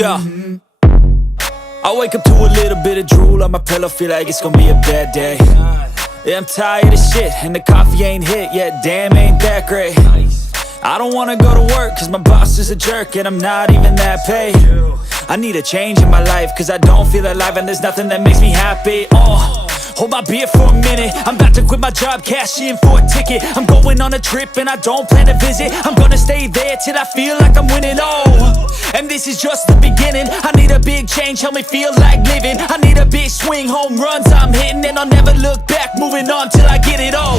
go. I wake up to a little bit of drool on my pillow, feel like it's gonna be a bad day. Yeah, I'm tired of shit, and the coffee ain't hit yet, damn, ain't that great. I don't wanna go to work, cause my boss is a jerk, and I'm not even that paid. I need a change in my life, cause I don't feel alive, and there's nothing that makes me happy. Hold my beer for a minute, I'm about to quit my job, cash in for a ticket. I'm going on a trip and I don't plan to visit. I'm gonna stay there till I feel like I'm winning, and this is just the beginning. I need a big change, help me feel like living. I need a big swing, home runs I'm hitting, and I'll never look back, moving on till I get it all.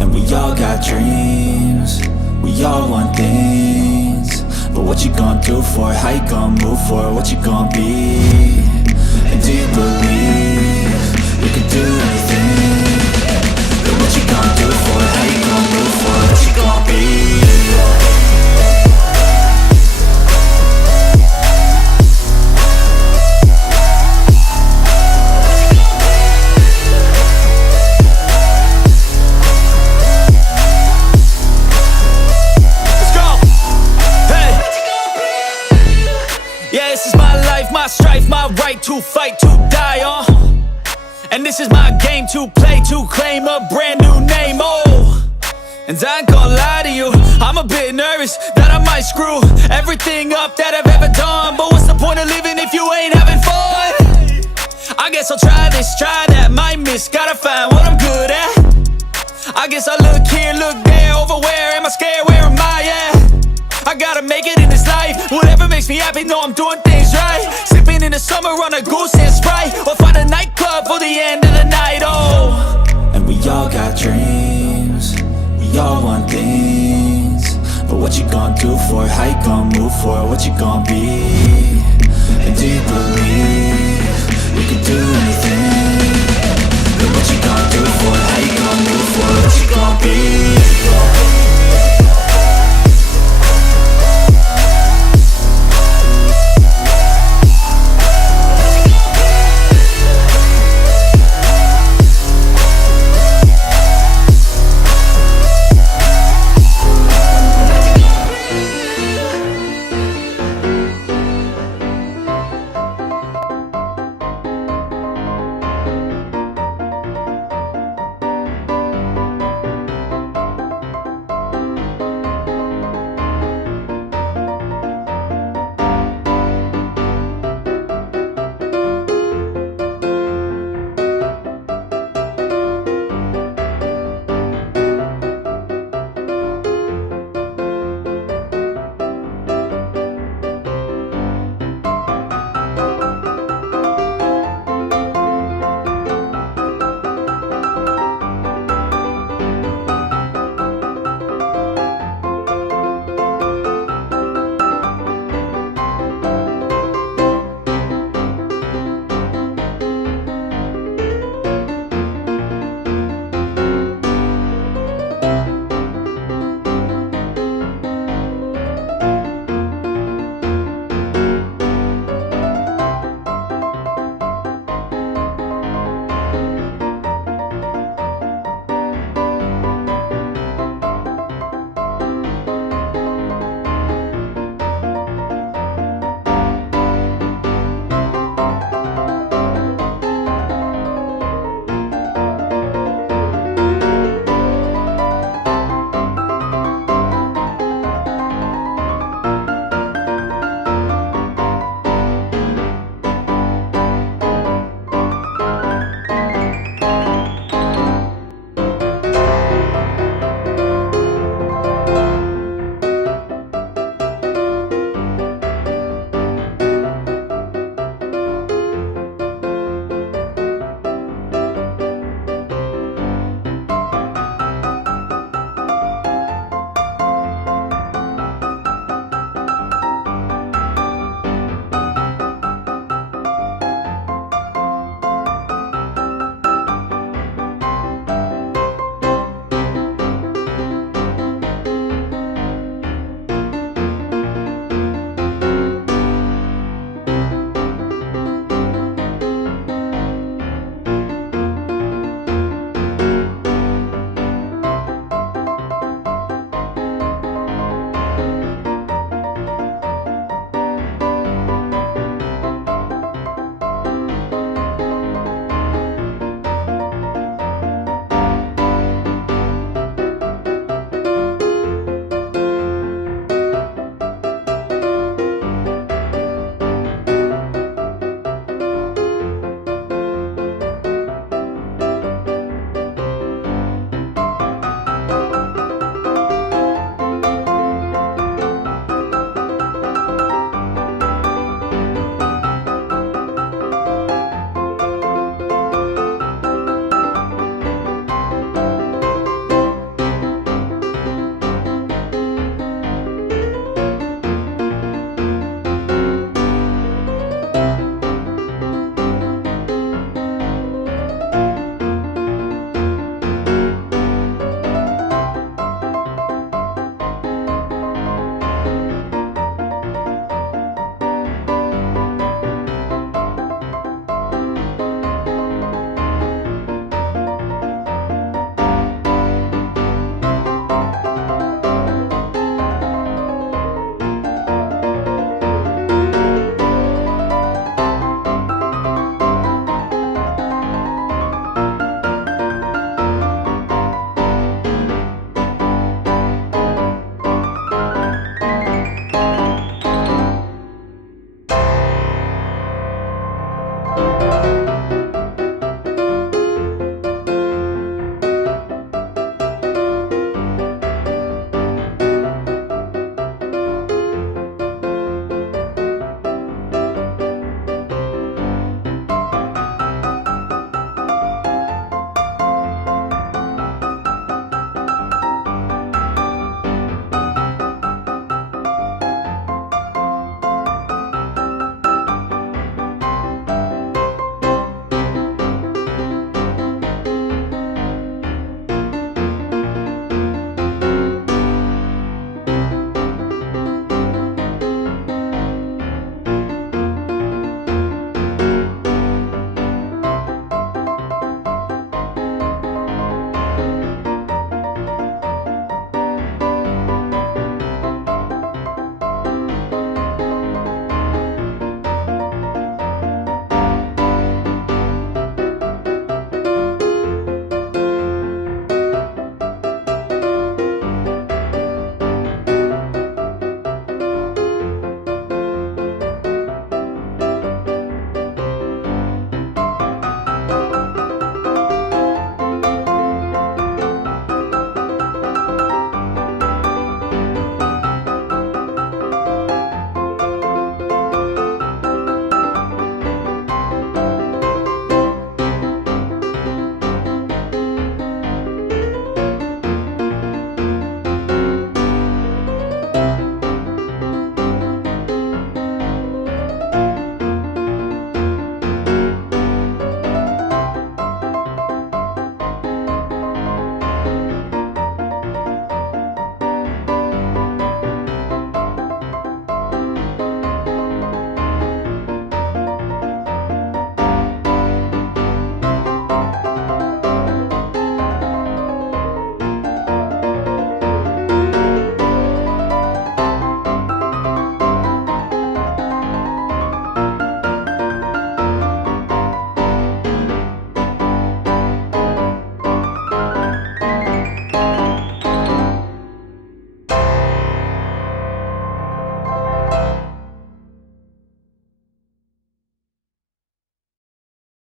And we all got dreams, we all want things, but what you gonna do for it? How you gonna move for it? What you gonna be? And do you believe you can do anything? But what you gonna do for it? How you gonna move for it? What you gonna be? My strife, my right to fight, to die on. And this is my game to play, to claim a brand new name, And I ain't gonna lie to you, I'm a bit nervous that I might screw everything up that I've ever done. But what's the point of living if you ain't having fun? I guess I'll try this, try that, might miss, gotta find what I'm good at. I guess I look here, look there, over where am I scared, where am I at? I gotta make it in this life, whatever makes me happy, know I'm doing things right. Sipping in the summer on a goose and Sprite, or find a nightclub for the end of the night, And we all got dreams, we all want things, but what you gonna do for it? How you gonna move for it? What you gonna be? And do you believe you can do anything? But what you gonna do for it? How you gonna move for it?